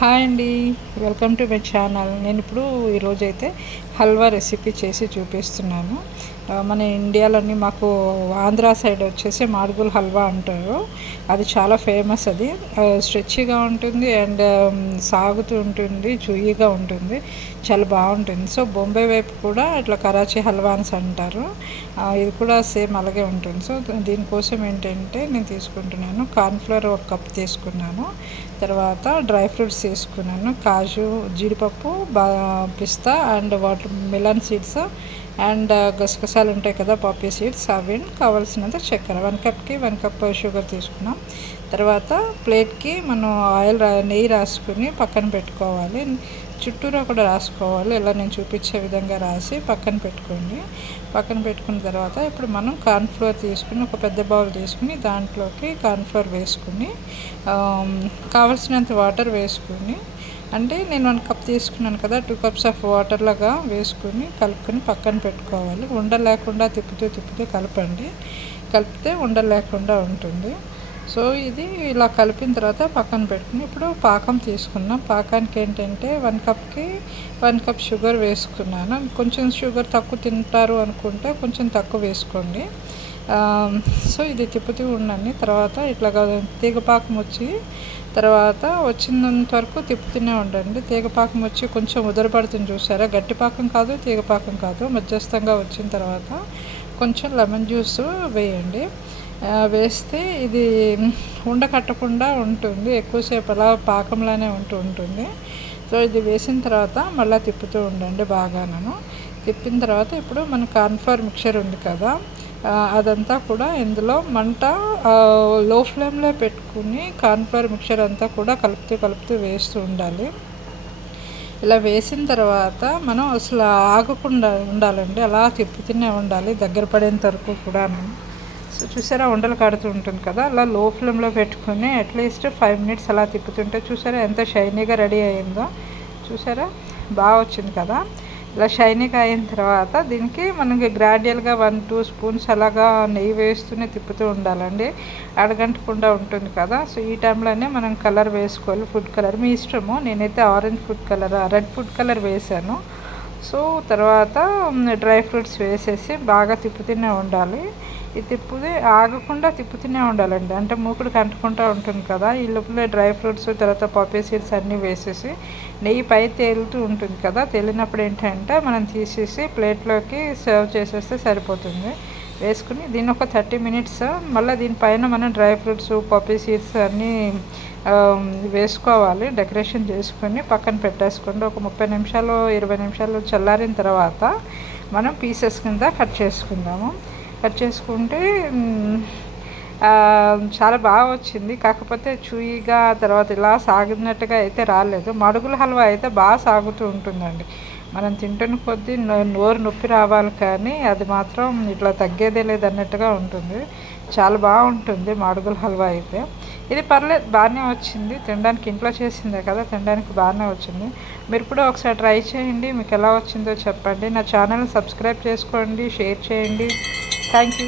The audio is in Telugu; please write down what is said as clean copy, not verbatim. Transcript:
హాయ్ అండి, వెల్కమ్ టు మై ఛానల్. నేను ఇప్పుడు ఈరోజైతే హల్వా రెసిపీ చేసి చూపిస్తున్నాను. మన ఇండియాలోని మాకు ఆంధ్ర సైడ్ వచ్చేసి మాడుగుల హల్వా అంటారు. అది చాలా ఫేమస్. అది స్ట్రెచ్గా ఉంటుంది అండ్ సాగుతూ ఉంటుంది, చూయిగా ఉంటుంది, చాలా బాగుంటుంది. సో బొంబాయి వైపు కూడా ఇట్లా కరాచీ హల్వా అని అంటారు. ఇది కూడా సేమ్ అలాగే ఉంటుంది. సో దీనికోసం ఏంటంటే నేను తీసుకుంటున్నాను కార్న్ఫ్లవర్ 1 కప్ తీసుకున్నాను. తర్వాత డ్రై ఫ్రూట్స్ తీసుకున్నాను, కాజు, జీడిపప్పు, పిస్తా and watermelon seeds and గసగసాలు ఉంటాయి కదా, పాపీ సీడ్స్, అవి కావాల్సినంత చక్కెర. 1 కప్కి 1 కప్ షుగర్ తీసుకున్నాం. తర్వాత ప్లేట్కి మనం నెయ్యి రాసుకుని పక్కన పెట్టుకోవాలి. చుట్టూరా కూడా రాసుకోవాలి. ఇలా నేను చూపించే విధంగా రాసి పక్కన పెట్టుకోండి. పక్కన పెట్టుకున్న తర్వాత ఇప్పుడు మనం కార్న్ఫ్లోర్ తీసుకుని ఒక పెద్ద బౌల్ తీసుకుని దాంట్లోకి కార్న్ఫ్లోర్ వేసుకుని కావలసినంత వాటర్ వేసుకుని, అంటే నేను 1 కప్ తీసుకున్నాను కదా, 2 కప్స్ ఆఫ్ వాటర్ లాగా వేసుకుని కలుపుకొని పక్కన పెట్టుకోవాలి. ఉండలు లేకుండా తిప్పుతూ కలపండి. కలిపితే ఉండలు లేకుండా ఉంటుంది. సో ఇది ఇలా కలిపిన తర్వాత పక్కన పెట్టుకుని ఇప్పుడు పాకం తీసుకున్నాం. పాకానికి ఏంటంటే 1 కప్కి 1 కప్ షుగర్ వేసుకున్నాను. కొంచెం షుగర్ తక్కువ తింటారు అనుకుంటే కొంచెం తక్కువ వేసుకోండి. సో ఇది తిప్పుతూ ఉండండి. తర్వాత ఇట్లాగా తీగపాకం వచ్చి తర్వాత వచ్చినంత వరకు తిప్పుతూనే ఉండండి. తీగపాకం వచ్చి కొంచెం ఉదరపడుతుంది, చూసారా? గట్టి పాకం కాదు, తీగపాకం కాదు, మధ్యస్థంగా వచ్చిన తర్వాత కొంచెం లెమన్ జ్యూస్ వేయండి. వేస్తే ఇది ఉండకట్టకుండా ఉంటుంది, ఎక్కువసేపు అలా పాకంలానే ఉంటుంది. సో ఇది వేసిన తర్వాత మళ్ళీ తిప్పుతూ ఉండండి బాగాను. తిప్పిన తర్వాత ఇప్పుడు మన కార్న్ఫ్లవర్ మిక్చర్ ఉంది కదా, అదంతా కూడా ఇందులో మంట లో ఫ్లేమ్లో పెట్టుకుని కార్న్ఫ్లవర్ మిక్చర్ అంతా కూడా కలుపుతూ వేస్తూ ఉండాలి. ఇలా వేసిన తర్వాత మనం అసలు ఆగకుండా ఉండాలండి, అలా తిప్పుతూనే ఉండాలి దగ్గర పడేంత వరకు కూడా. సో చూసారా, ఉండలు కడుతూ ఉంటుంది కదా, అలా లో ఫ్లేమ్లో పెట్టుకుని అట్లీస్ట్ 5 మినిట్స్ అలా తిప్పుతుంటే చూసారా ఎంత షైనీగా రెడీ అయ్యిందో. చూసారా, బాగా వచ్చింది కదా. ఇలా షైనీగా అయిన తర్వాత దీనికి మనకి గ్రాడ్యువల్గా 1-2 స్పూన్స్ అలాగా నెయ్యి వేస్తూనే తిప్పుతూ ఉండాలండి, అడగంటకుండా ఉంటుంది కదా. సో ఈ టైంలోనే మనం కలర్ వేసుకోవాలి, ఫుడ్ కలర్ మీ ఇష్టము. నేనైతే orange food colour, red food colour వేసాను. సో తర్వాత డ్రై ఫ్రూట్స్ వేసేసి బాగా తిప్పుతూనే ఉండాలి. ఈ ఆగకుండా తిప్పుతూనే ఉండాలండి, అంటే మూకుడికి అంటుకుంటూ ఉంటుంది కదా. ఈ లోపల డ్రై ఫ్రూట్స్ తర్వాత పాపీ సీడ్స్ అన్నీ వేసేసి నెయ్యి పై తేలుతూ ఉంటుంది కదా, తేలినప్పుడు ఏంటంటే మనం తీసేసి ప్లేట్లోకి సర్వ్ చేసేస్తే సరిపోతుంది. వేసుకుని దీన్ని ఒక 30 మినిట్స్ మళ్ళీ దీనిపైన మనం డ్రై ఫ్రూట్స్, పాపీ సీడ్స్ అన్నీ వేసుకోవాలి. డెకరేషన్ చేసుకొని పక్కన పెట్టేసుకోండి. ఒక 30 నిమిషాలు 20 నిమిషాలు చల్లారిన తర్వాత మనం పీసెస్ కింద కట్ చేసుకుందాము. కట్ చేసుకుంటే చాలా బాగా వచ్చింది. కాకపోతే చూయిగా తర్వాత ఇలా సాగినట్టుగా అయితే రాలేదు. మడుగుల హల్వా అయితే బాగా సాగుతూ ఉంటుందండి. మనం తింటున్న కొద్దీ నోరు నొప్పి రావాలి, కానీ అది మాత్రం ఇట్లా తగ్గేదే లేదు అన్నట్టుగా ఉంటుంది. చాలా బాగుంటుంది మడుగుల హల్వా అయితే. ఇది పర్లేదు, బాగానే వచ్చింది. తినడానికి ఇంట్లో చేసిందే కదా, తినడానికి బాగానే వచ్చింది. మీరు కూడా ఒకసారి ట్రై చేయండి, మీకు ఎలా వచ్చిందో చెప్పండి. నా ఛానల్ని సబ్స్క్రైబ్ చేసుకోండి, షేర్ చేయండి. Thank you.